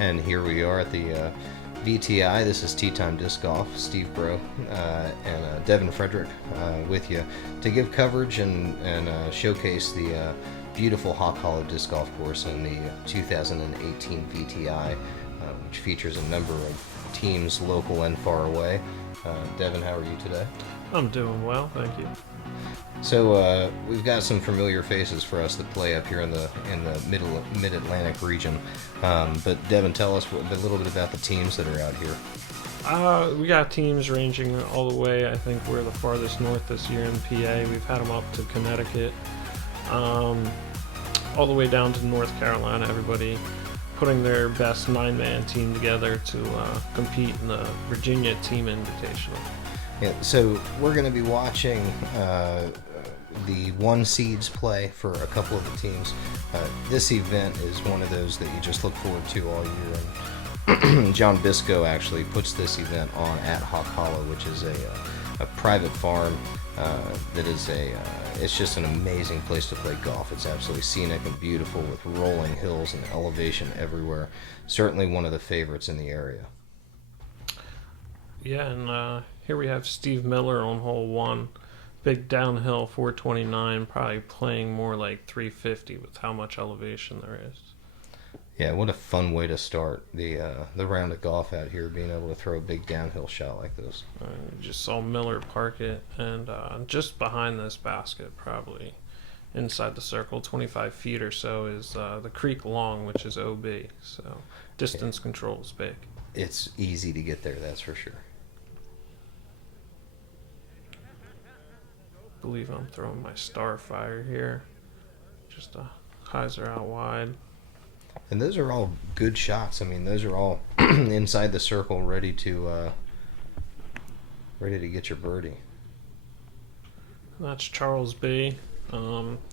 And here we are at the VTI. This is Tea Time Disc Golf. Steve Braud and Devin Frederick with you to give coverage and showcase the beautiful Hawk Hollow Disc Golf Course in the 2018 VTI, which features a number of teams local and far away. Devin, how are you today? I'm doing well, thank you. So we've got some familiar faces for us that play up here in the mid-Atlantic region. But Devin, tell us a little bit about the teams that are out here. We got teams ranging all the way. I think we're the farthest north this year in PA. We've had them up to Connecticut, all the way down to North Carolina. Everybody putting their best 9-man team together to compete in the Virginia Team Invitational. Yeah, so we're going to be watching the one seeds play for a couple of the teams. This event is one of those that you just look forward to all year. And John Bisco actually puts this event on at Hawk Hollow, which is a private farm that is it's just an amazing place to play golf. It's absolutely scenic and beautiful with rolling hills and elevation everywhere. Certainly one of the favorites in the area. Yeah, and here we have Steve Miller on hole 1. Big downhill 429, probably playing more like 350 with how much elevation there is. Yeah, what a fun way to start the round of golf out here, being able to throw a big downhill shot like this. You just saw Miller park it, and just behind this basket, probably inside the circle, 25 feet or so, is the creek long, which is OB. So distance control is big. It's easy to get there, that's for sure. I believe I'm throwing my Starfire here. Just a hyzer out wide. And those are all good shots. I mean, those are all inside the circle, ready to get your birdie. That's Charles B.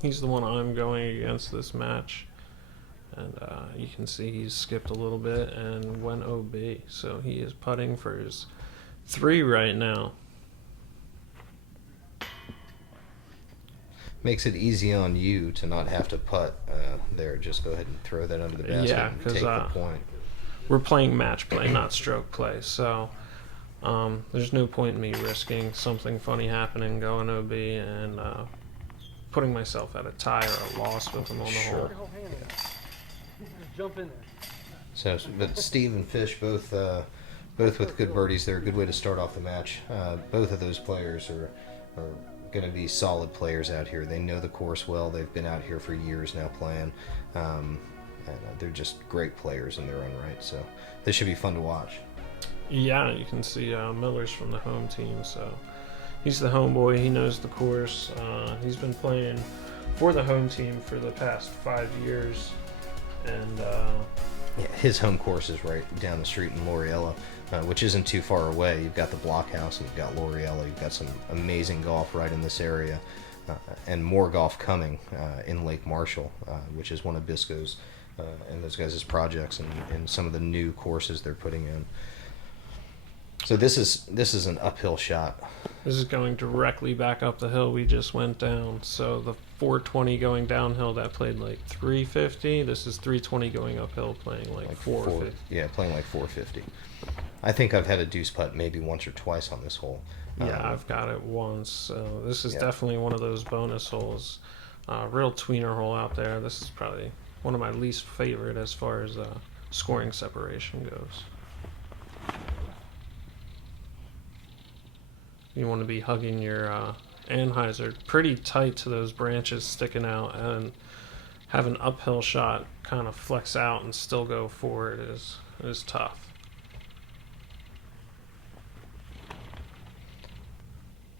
He's the one I'm going against this match. And you can see he's skipped a little bit and went OB. So he is putting for his 3 right now. Makes it easy on you to not have to putt there. Just go ahead and throw that under the basket and take the point. We're playing match play, not stroke play. So there's no point in me risking something funny happening, going OB, and putting myself at a tie or a loss with him on the hole. Jump in there. So, but Steve and Fish both with good birdies. They're a good way to start off the match. Both of those players are going to be solid players out here. They know the course well. They've been out here for years now playing. And they're just great players in their own right. So this should be fun to watch. Yeah, you can see Miller's from the home team. So he's the homeboy. He knows the course. He's been playing for the home team for the past 5 years. And yeah, his home course is right down the street in Loriella, which isn't too far away. You've got the Blockhouse and you've got Loriella. You've got some amazing golf right in this area, and more golf coming in Lake Marshall, which is one of Bisco's and those guys' projects and some of the new courses they're putting in. So this is an uphill shot. This is going directly back up the hill we just went down. So the 420 going downhill, that played like 350. This is 320 going uphill, playing like 450. Yeah, playing like 450. I think I've had a deuce putt maybe once or twice on this hole. Yeah, I've got it once. So this is definitely one of those bonus holes. Real tweener hole out there. This is probably one of my least favorite as far as scoring separation goes. You want to be hugging your anhyzer pretty tight to those branches sticking out, and have an uphill shot kind of flex out and still go forward is tough.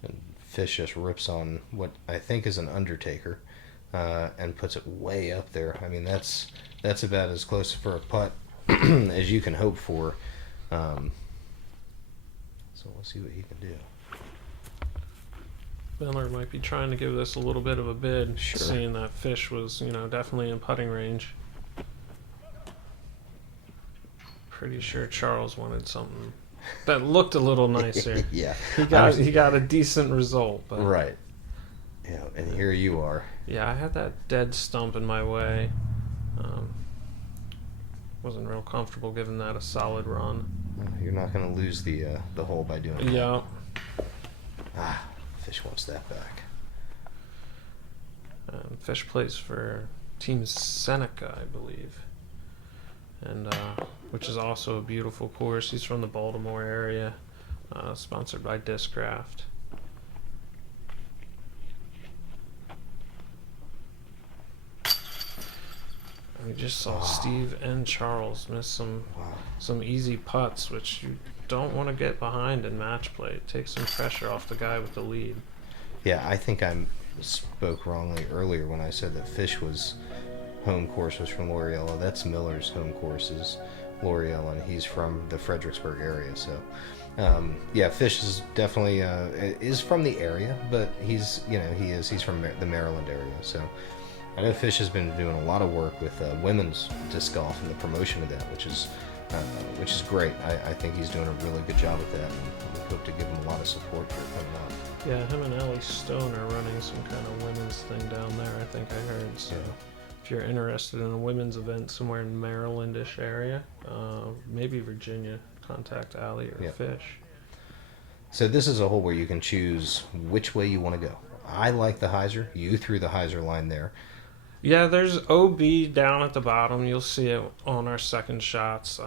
And Fish just rips on what I think is an undertaker and puts it way up there. I mean, that's about as close for a putt as you can hope for. So we'll see what he can do. Miller might be trying to give this a little bit of a bid, Sure. seeing that Fish was, definitely in putting range. Pretty sure Charles wanted something that looked a little nicer. Yeah, he got a decent result, but right. Yeah, and here you are. yeah, I had that dead stump in my way. wasn't real comfortable giving that a solid run. You're not going to lose the hole by doing that. Yeah. Fish wants that back. Fish plays for Team Seneca, I believe, and which is also a beautiful course. He's from the Baltimore area, sponsored by Discraft. We just saw Steve and Charles miss some easy putts, which you don't want to get behind in match play. It takes some pressure off the guy with the lead. Yeah, I think I spoke wrongly earlier when I said that Fish home course was from L'Oriella. That's Miller's home course is L'Oriella, and he's from the Fredericksburg area. So, yeah, Fish is definitely is from the area, but he's from the Maryland area. So, I know Fish has been doing a lot of work with women's disc golf and the promotion of that, which is great. I think he's doing a really good job with that, and we hope to give him a lot of support here coming up. Yeah, him and Ellie Stone are running some kind of women's thing down there, I think I heard. So if you're interested in a women's event somewhere in Marylandish area, maybe Virginia, contact Allie or Fish. So this is a hole where you can choose which way you want to go. I like the hyzer. You threw the hyzer line there. Yeah, there's OB down at the bottom. You'll see it on our second shots.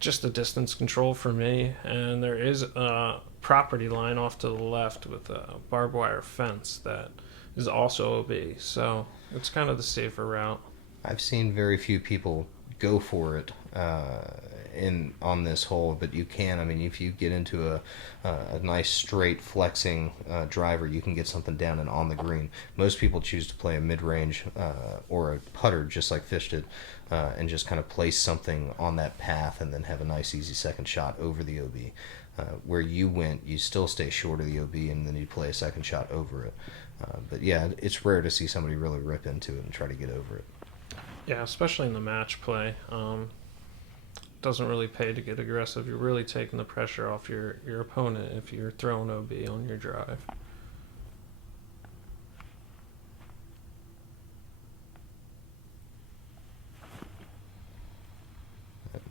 Just a distance control for me, and there is a property line off to the left with a barbed wire fence that is also OB, so it's kind of the safer route. I've seen very few people go for it on this hole, but you can. I mean, if you get into a nice straight flexing driver, you can get something down and on the green. Most people choose to play a mid-range or a putter, just like Fish did, and just kind of place something on that path and then have a nice easy second shot over the OB. Where you went, you still stay short of the OB, and then you play a second shot over it. But yeah, it's rare to see somebody really rip into it and try to get over it. Yeah, especially in the match play. Doesn't really pay to get aggressive. You're really taking the pressure off your opponent if you're throwing OB on your drive.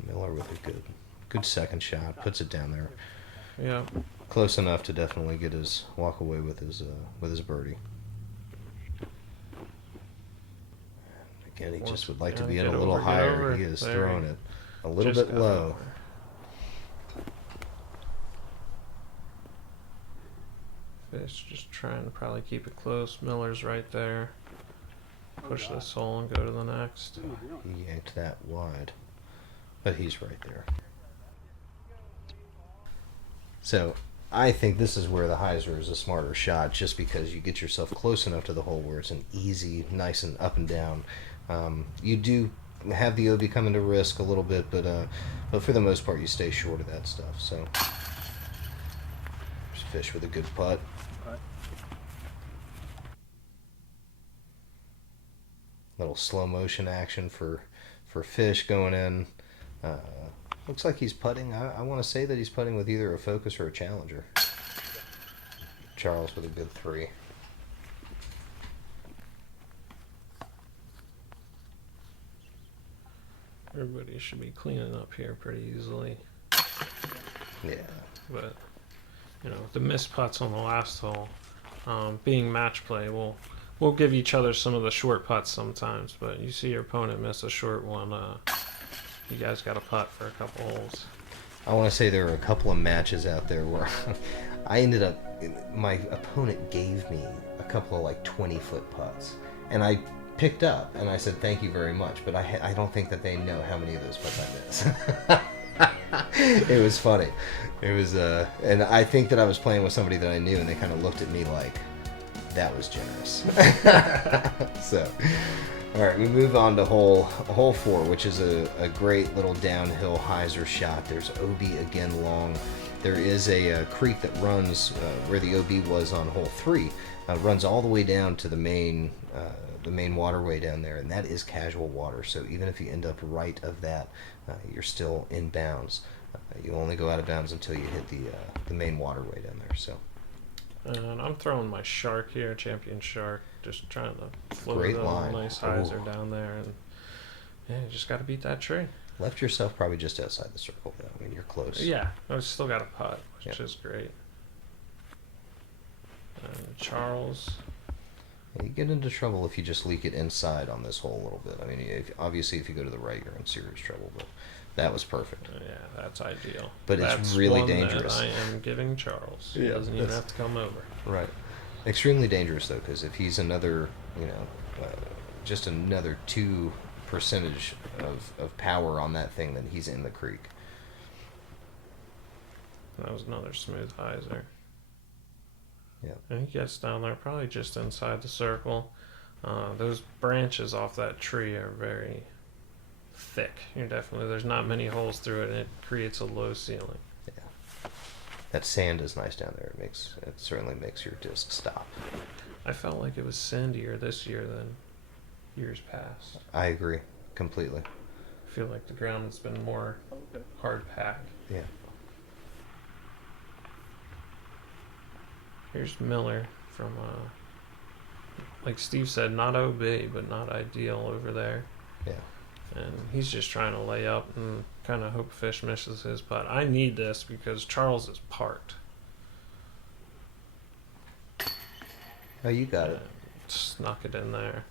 Miller with a good second shot, puts it down there. Yeah. Close enough to definitely get his walk away with his birdie. Again, he just would like to be in a little higher. He is throwing it a little bit low. Fish just trying to probably keep it close. Miller's right there. Push this hole and go to the next. He yanked that wide, but he's right there. So I think this is where the hyzer is a smarter shot, just because you get yourself close enough to the hole where it's an easy, nice and up and down. You do have the OB come into risk a little bit, but for the most part, you stay short of that stuff. So there's Fish with a good putt. Little slow motion action for Fish going in. Looks like he's putting. I want to say that he's putting with either a Focus or a Challenger. Charles with a good 3. Everybody should be cleaning up here pretty easily. Yeah. But, the missed putts on the last hole, being match play, we'll give each other some of the short putts sometimes, but you see your opponent miss a short one, you guys got to putt for a couple holes. I want to say there were a couple of matches out there where I ended up, my opponent gave me a couple of 20-foot putts, and I picked up and I said thank you very much, but I don't think that they know how many of those putts I missed. It was funny. It was and I think that I was playing with somebody that I knew, and they kind of looked at me like that was generous. So all right, we move on to hole 4, which is a great little downhill hyzer shot. There's OB again long. There is a creek that runs where the OB was on hole 3, runs all the way down to the main waterway down there, and that is casual water. So even if you end up right of that, you're still in bounds. You only go out of bounds until you hit the main waterway down there. So. And I'm throwing my shark here, Champion Shark, just trying to float Great a line. nice hyzer down there. And Yeah, you just got to beat that tree. Left yourself probably just outside the circle, though. I mean, you're close. Yeah, I've still got a putt, which is great. And Charles. You get into trouble if you just leak it inside on this hole a little bit. I mean, obviously, if you go to the right, you're in serious trouble. But that was perfect. Yeah, that's ideal. But that's it's really one dangerous. That I am giving Charles. He doesn't even have to come over. Right. Extremely dangerous, though, because if he's another, just another 2% of power on that thing, then he's in the creek. That was another smooth hyzer. Yeah. And he gets down there probably just inside the circle. Those branches off that tree are very thick. There's not many holes through it, and it creates a low ceiling. Yeah. That sand is nice down there. It certainly makes your disc stop. I felt like it was sandier this year than years past. I agree completely. I feel like the ground has been more hard packed. Yeah. Here's Miller from, like Steve said, not OB, but not ideal over there. Yeah. And he's just trying to lay up and kind of hope Fish misses his putt. I need this because Charles is parked. Oh, you got it. Snuck it in there.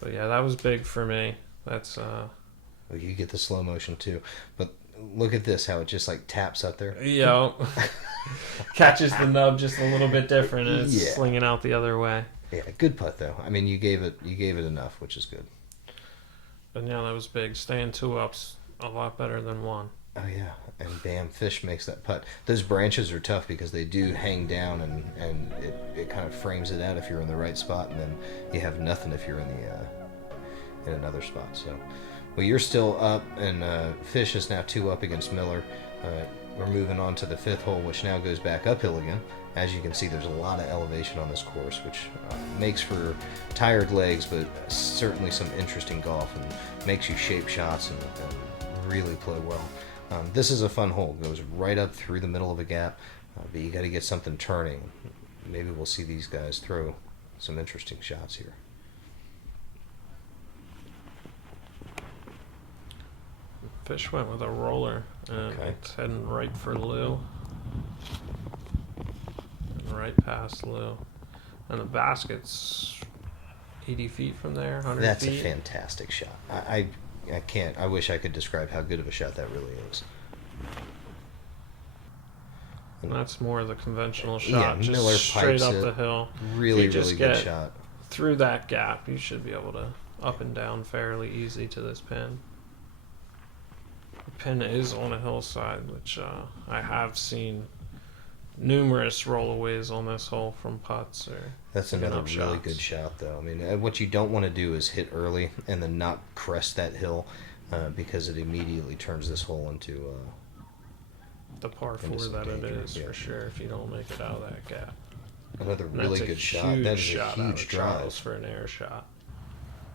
But yeah, that was big for me. That's Well, you get the slow motion too. But look at this, how it just like taps up there. Yeah. Catches the nub just a little bit different, and it's slinging out the other way. Yeah, good putt though. I mean, you gave it enough, which is good. But yeah, that was big. Staying 2 up's a lot better than 1. Oh yeah, and bam, Fish makes that putt. Those branches are tough because they do hang down, and it kind of frames it out if you're in the right spot, and then you have nothing if you're in another spot. So, well, you're still up, and Fish is now 2 up against Miller. We're moving on to the 5th hole, which now goes back uphill again. As you can see, there's a lot of elevation on this course, which makes for tired legs, but certainly some interesting golf, and makes you shape shots and really play well. This is a fun hole. It goes right up through the middle of a gap, but you got to get something turning. Maybe we'll see these guys throw some interesting shots here. Fish went with a roller, and it's heading right for Lou. And right past Lou. And the basket's 80 feet from there, 100 That's feet. a fantastic shot. I can't. I wish I could describe how good of a shot that really is. And that's more of the conventional shot, just Miller straight pipes up it. the hill. Really good shot. Through that gap, you should be able to up and down fairly easy to this pin. The pin is on a hillside, which I have seen numerous rollaways on this hole from putts. That's another really good shot, though. I mean, what you don't want to do is hit early and then not crest that hill, because it immediately turns this hole into the par 4 that it is, for sure, if you don't make it out of that gap. Another really good shot. That is a huge drive for an air shot.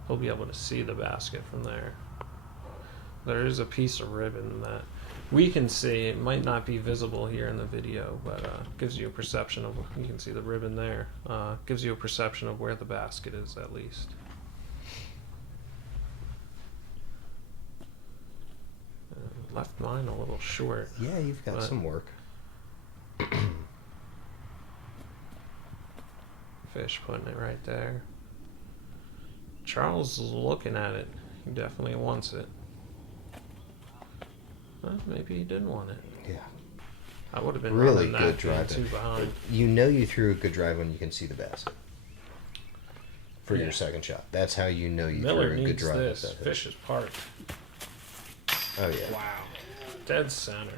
He'll be able to see the basket from there. There is a piece of ribbon that we can see. It might not be visible here in the video, but gives you a perception of. You can see the ribbon there. Gives you a perception of where the basket is, at least. Left mine a little short. Yeah, you've got some work. Fish putting it right there. Charles is looking at it. He definitely wants it. Well, maybe he didn't want it. Yeah. I would have been really running good that drive. too behind. You know you threw a good drive when you can see the basket. For your second shot. That's how you know you Miller threw a good drive. Needs this. Fish is parked. Oh, yeah. Wow. Dead center.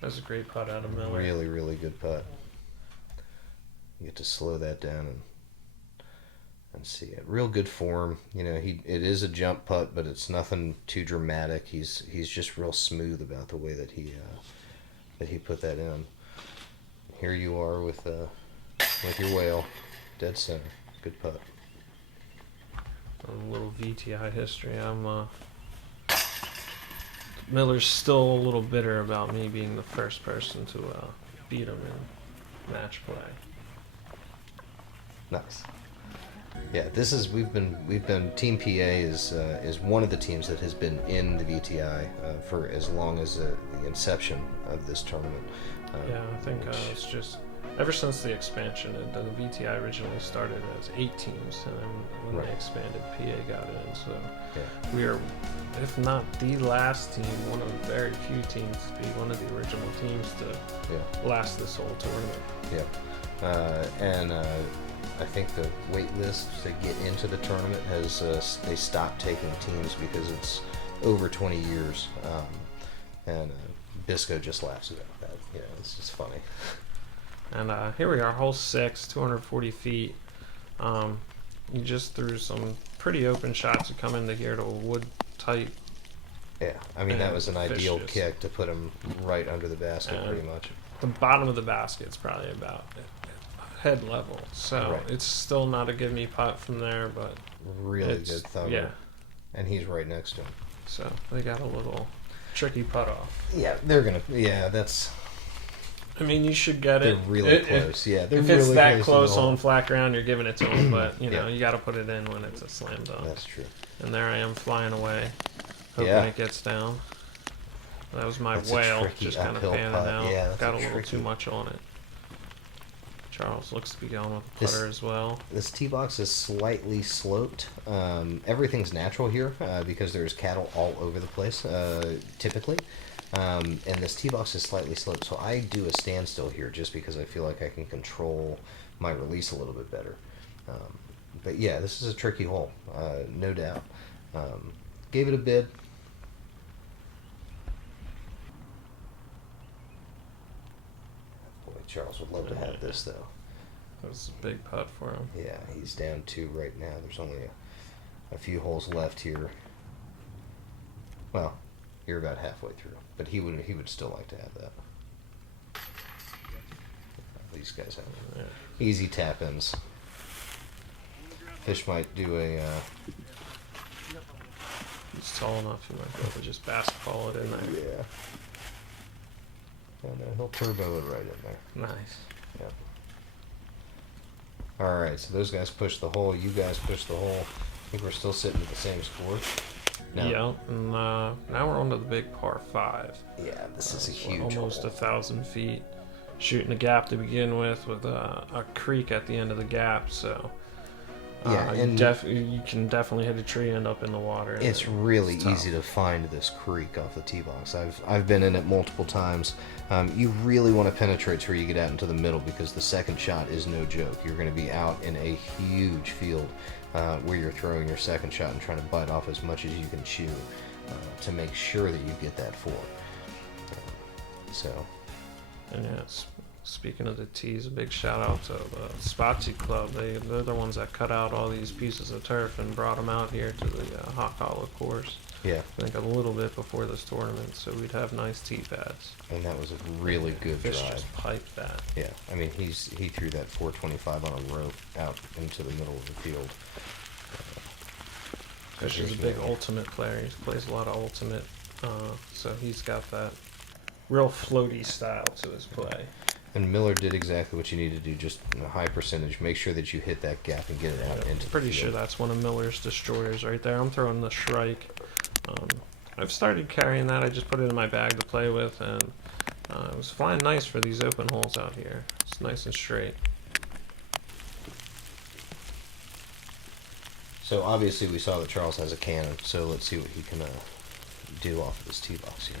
That's a great putt out of Miller. Really, really good putt. You get to slow that down and see it. Real good form. You know, it is a jump putt, but it's nothing too dramatic. He's just real smooth about the way that he put that in. Here you are with your whale, dead center. Good putt. A little VTI history. Miller's still a little bitter about me being the first person to beat him in match play. Nice. Yeah, this is we've been Team PA is one of the teams that has been in the VTI for as long as the inception of this tournament. Yeah, I think it's just ever since the expansion. The VTI originally started as 8 teams, and then when Right. they expanded, PA got in. So Yeah. we are, if not the last team, one of the very few teams to be one of the original teams to last this whole tournament. Yeah, and I think the wait list to get into the tournament has they stopped taking teams because it's over 20 years, and Bisco just laughs about that. Yeah, it's just funny. And here we are, hole 6, 240 feet. You just threw some pretty open shots to come into here to a wood tight. Yeah, I mean that was an ideal just kick to put him right under the basket, pretty much. The bottom of the basket's probably about head level, so Right. it's still not a give me putt from there, but Really it's, good thumber. yeah. And he's right next to him. So they got a little tricky putt off. Yeah, they're gonna. Yeah, that's. I mean, you should get They're it. really close. Yeah, they're if really it's that close close on flat ground, you're giving it to them. But you know, Yeah. you got to put it in when it's a slam dunk. That's true. And there I am flying away, hoping Yeah. it gets down. That was my That's a whale, tricky just kind of uphill panning putt. out. Yeah, that's got a a little tricky- too much on it. Charles looks to be going with the This- putter as well. This tee box is slightly sloped. Everything's natural here because there's cattle all over the place, typically. And this tee box is slightly sloped, so I do a standstill here just because I feel like I can control my release a little bit better. But yeah, this is a tricky hole, no doubt. Gave it a bid. Boy, Charles would love to have this though. That was a big putt for him. Yeah, he's down 2 right now. There's only a few holes left here. Well, you're about halfway through, but he would still like to have that. These guys have easy tap ins. Fish might do a. He's tall enough, he might be able to just basketball it in there. Yeah. And then he'll turbo it right in there. Nice. Yeah. All right, so those guys push the hole. You guys push the hole. I think we're still sitting at the same score. No. Yeah, and now we're on to the big par 5. Yeah, this is a huge almost hole. 1,000 feet. Shooting a gap to begin with a creek at the end of the gap, so Yeah, and you can definitely hit a tree and end up in the water. it's really tough. easy to find this creek off the tee box. I've been in it multiple times. You really want to penetrate to where you get out into the middle because the second shot is no joke. You're going to be out in a huge field where you're throwing your second shot and trying to bite off as much as you can chew to make sure that you get that 4. So. And yeah, speaking of the tees, a big shout out to the Spotsy Club. They're the ones that cut out all these pieces of turf and brought them out here to the Hawk Hollow course. Yeah. I think a little bit before this tournament, so we'd have nice tee pads. And that was a really good Fish drive. just piped that. Yeah, I mean he threw that 425 on a rope out into the middle of the field. Fish is a big ultimate player. He plays a lot of ultimate, so he's got that real floaty style to his play. And Miller did exactly what you need to do, just a high percentage. Make sure that you hit that gap and get it out into the Pretty field. sure that's one of Miller's destroyers right there. I'm throwing the Shrike. I've started carrying that. I just put it in my bag to play with, and it was flying nice for these open holes out here. It's nice and straight. So obviously we saw that Charles has a cannon, so let's see what he can do off of this tee box here.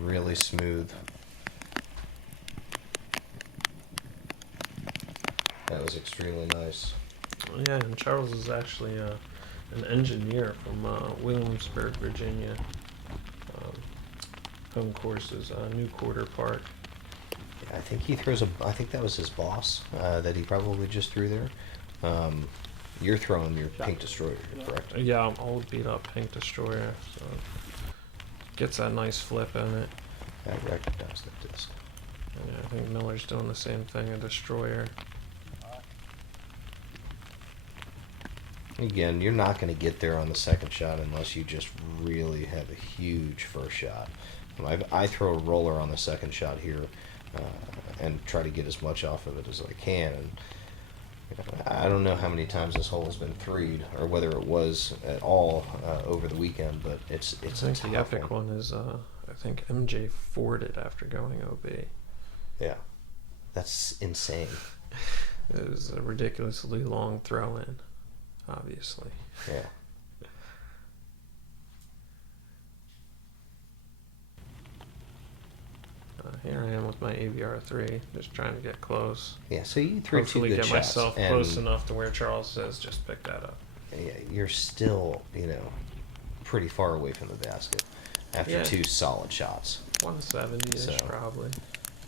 Really smooth. That was extremely nice. Yeah, and Charles is actually an engineer from Williamsburg, Virginia. Home course is New Quarter Park. I think he throws I think that was his boss that he probably just threw there. You're throwing your Pink Destroyer, correct? Yeah, I'm old beat up Pink Destroyer. So gets that nice flip in it. I recognize that disc. And yeah, I think Miller's doing the same thing, a Destroyer. Again, you're not going to get there on the second shot unless you just really have a huge first shot. I throw a roller on the second shot here and try to get as much off of it as I can. And I don't know how many times this hole has been threed, or whether it was at all over the weekend, but it's I a think tough the epic one is I think MJ Forded after going OB. Yeah, that's insane. It was a ridiculously long throw in, obviously. Yeah. Here I am with my AVR3, just trying to get close. Yeah, so you threw Hopefully two good get shots. myself close enough to where Charles says, just pick that up. Yeah, you're still, pretty far away from the basket after two solid shots. 170-ish, probably.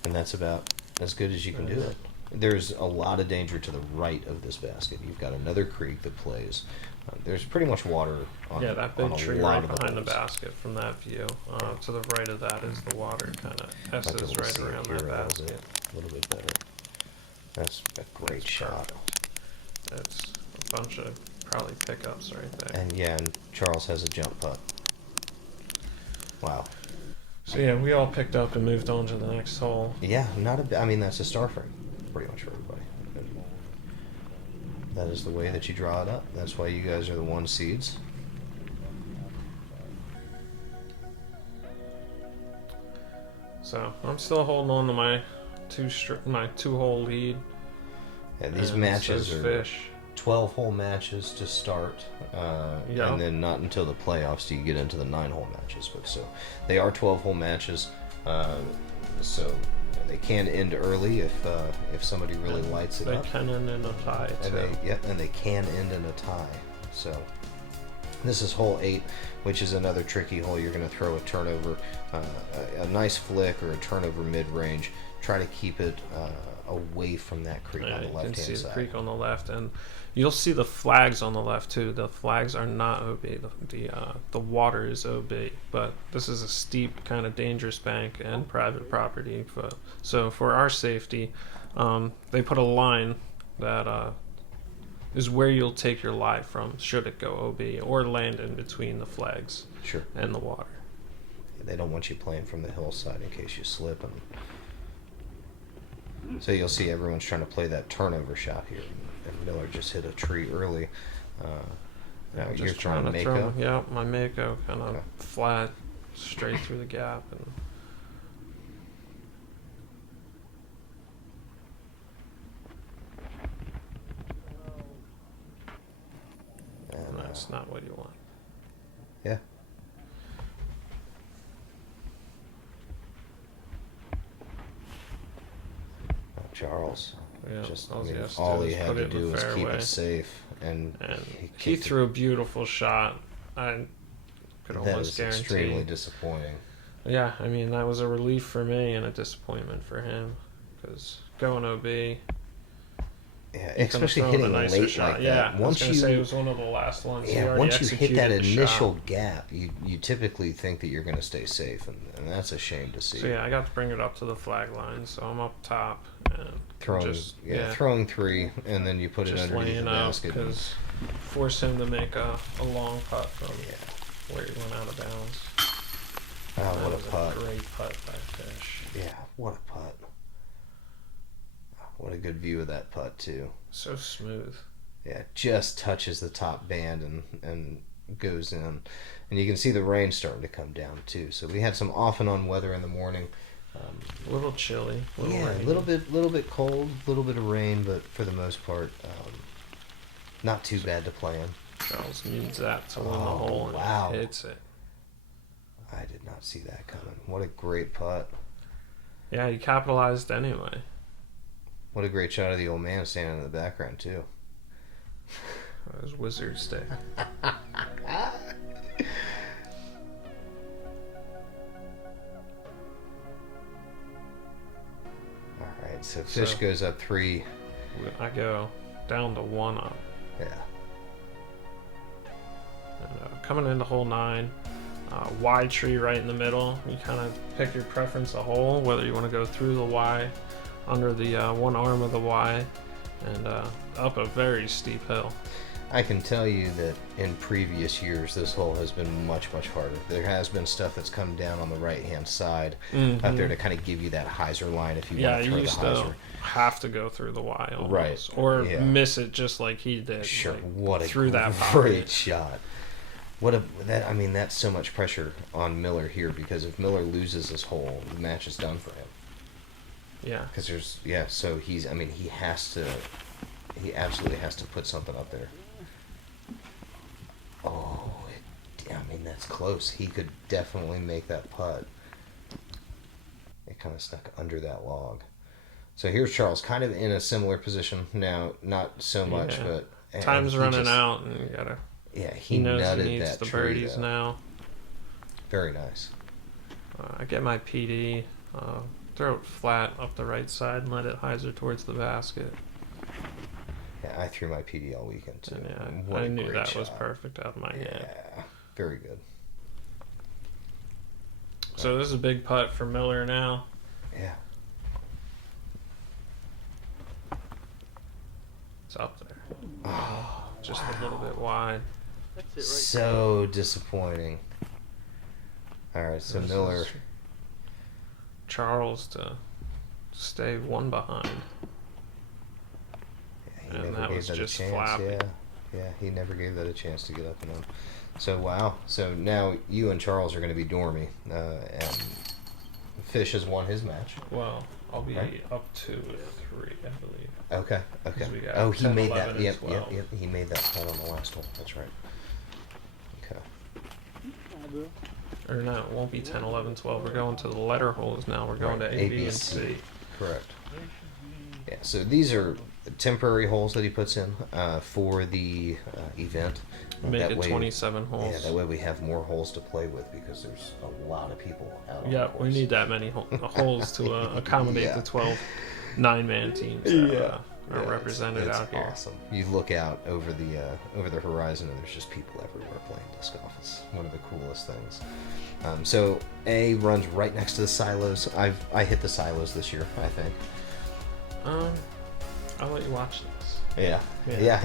And that's about as good as you can do it. There's a lot of danger to the right of this basket. You've got another creek that plays. There's pretty much water on that big on a tree lot right of behind the holes. basket from that view. To the right of that is the water, kind of Might be able S's to right see it around here that a little basket. bit, a little bit better. That's a great shot. It's a bunch of probably pickups right there. And Charles has a jump putt. Wow. So we all picked up and moved on to the next hole. Yeah, that's a star frame, pretty much for everybody. That is the way that you draw it up. That's why you guys are the 1 seeds. So I'm still holding on to my two-hole lead. Yeah, these matches are fish. 12-hole matches to start, and then not until the playoffs do you get into the 9-hole matches. But so they are 12-hole matches, so they can end early if somebody really lights it up. They can end in a tie too. And they can end in a tie. So this is hole 8, which is another tricky hole. You're going to throw a turnover, a nice flick or a turnover mid-range. Try to keep it away from that creek on the left-hand side. You can see the creek on the left, and you'll see the flags on the left too. The flags are not OB. The water is OB, but this is a steep, kind of dangerous bank and private property. So for our safety, they put a line that is where you'll take your lie from should it go OB or land in between the flags and the water. They don't want you playing from the hillside in case you slip. So you'll see everyone's trying to play that turnover shot here. And Miller just hit a tree early. Now you're trying to Mako? Yeah, my Mako kind of flat, straight through the gap. And that's not what you want. Yeah. Charles, all he had to do was keep it safe, and he threw a beautiful shot. I could almost guarantee. That is extremely disappointing. Yeah, that was a relief for me and a disappointment for him, because going OB. Yeah, especially hitting late shot. like that. I was going to say it was one of the last ones. Yeah, once you hit that initial gap, you typically think that you're going to stay safe, and that's a shame to see. So I got to bring it up to the flag line, so I'm up top and throwing 3, and then you put it underneath the basket. Because force him to make a long putt from where he went out of bounds. Oh, what a putt! Great putt by Fish. Yeah, what a putt! What a good view of that putt too. So smooth. Yeah, just touches the top band and goes in, and you can see the rain starting to come down too. So we had some off and on weather in the morning. A little chilly. A little bit cold, a little bit of rain, but for the most part, not too bad to play in. Charles needs that to win the hole, and hits it. I did not see that coming. What a great putt. Yeah, he capitalized anyway. What a great shot of the old man standing in the background, too. His wizard stick. All right, so Fish goes up 3. I go down to 1 up. Yeah. And, coming into hole 9, wide tree right in the middle. You kind of pick your preference a hole, whether you want to go through the Y, under the one arm of the Y, and up a very steep hill. I can tell you that in previous years, this hole has been much harder. There has been stuff that's come down on the right-hand side up there to kind of give you that hyzer line if you want to throw the hyzer. Yeah, you used to have to go through the Y almost, right, or miss it just like he did. Sure, like, what a through that great shot! I mean, that's so much pressure on Miller here because if Miller loses this hole, the match is done for him. Yeah. Because so he absolutely has to put something up there. Oh, I mean, that's close. He could definitely make that putt. It kind of snuck under that log. So here's Charles, kind of in a similar position now, not so much, but time's running out, and you gotta. Yeah, he knows he needs that the tree, birdies though. now. Very nice. I get my PD, throw it flat up the right side, and let it hyzer towards the basket. Yeah, I threw my PD all weekend too. And I knew that was perfect out of my hand. Yeah, very good. So this is a big putt for Miller now. Yeah. It's up there. Oh, just a little bit wide. That's it right So disappointing. All right, so This Miller. is Charles to stay one behind. He And never that gave was that just a chance. flappy. Yeah, he never gave that a chance to get up and in. So wow. So now you and Charles are going to be dormy, and Fish has won his match. Well, I'll be Right. up to 3, I believe. Okay. 'Cause we got Oh, he 10, made 11, that. and Yep. 12. He made that putt on the last hole. That's right. Okay. Or no, it won't be 10, 11, 12. We're going to the letter holes now. We're going Right. to A, B, and C. Correct. Yeah. So these are temporary holes that he puts in for the event. Make That it way- 27 holes. Yeah, that way we have more holes to play with because there's a lot of people out on Yeah, the course. we need that many holes to accommodate Yeah. the 12 9-man teams that are represented it's out here. Awesome. You look out over the horizon and there's just people everywhere playing disc golf. It's one of the coolest things. So A runs right next to the silos. I hit the silos this year, I think. I'll let you watch this. Yeah.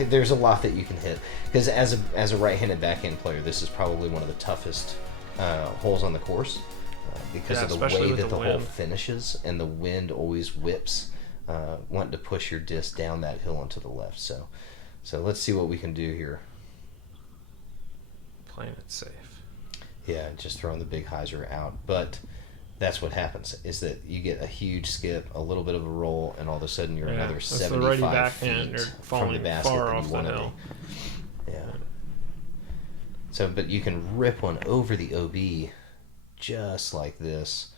There's a lot that you can hit because as a right-handed backhand player, this is probably one of the toughest holes on the course because of the especially way with that the hole wind. finishes and the wind always whips, wanting to push your disc down that hill and to the left. So let's see what we can do here. Playing it safe. Yeah, just throwing the big hyzer out, but that's what happens is that you get a huge skip, a little bit of a roll, and all of a sudden you're another That's the 75 righty backhand, feet you're from the falling basket far that off you the want to hill. be. Yeah. So, but you can rip one over the OB just like this,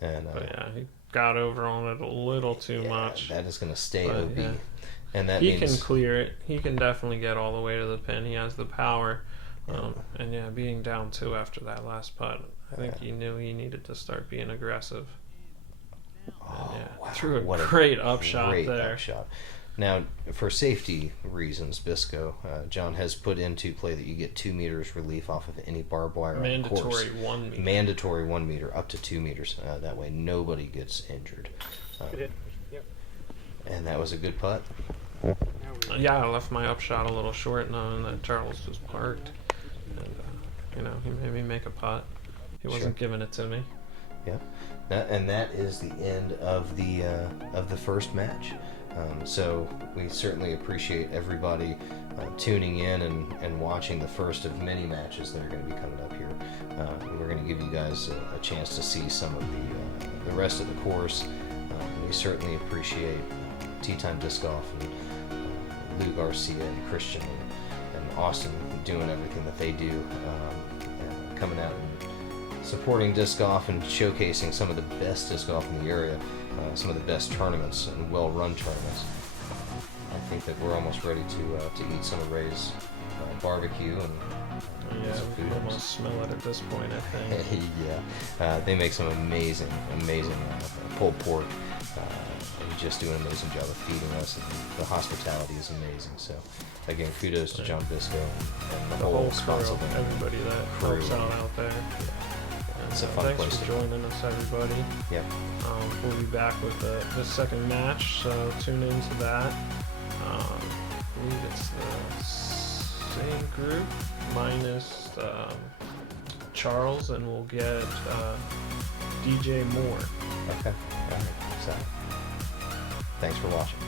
and But yeah, he got over on it a little too much. that is going to stay But, OB, yeah. and that He means can clear it. He can definitely get all the way to the pin. He has the power. And yeah, being down 2 after that last putt, I think he knew he needed to start being aggressive. wow, Threw a what great upshot great there. upshot. Now, for safety reasons, Bisco, John has put into play that you get 2 meters relief off of any barbed wire on the course. Mandatory 1 meter. Mandatory 1 meter, up to 2 meters. That way nobody gets injured. And that was a good putt. Yeah, I left my upshot a little short knowing that Charles was parked. And, he made me make a putt. He wasn't giving it to me. Yeah. And that is the end of the first match. So we certainly appreciate everybody tuning in and watching the first of many matches that are going to be coming up here. We're going to give you guys a chance to see some of the rest of the course. We certainly appreciate Tea Time Disc Golf and Lou Garcia and Christian and Austin doing everything that they do, and coming out and supporting disc golf and showcasing some of the best disc golf in the area, some of the best tournaments and well-run tournaments. I think that we're almost ready to eat some of Ray's barbecue and Yeah, some we food. can almost smell it at this point, I think. Yeah, they make some amazing pulled pork. And just do an amazing job of feeding us, and the hospitality is amazing. So, again, kudos to John Bisco and the The whole crew, Spotsylvania everybody that crew. helps out there. It's a fun Thanks place for to joining us, everybody. Yep. We'll be back with the second match, so tune into that. I believe it's the same group minus Charles, and we'll get DJ Moore. Okay. All right. So, thanks for watching.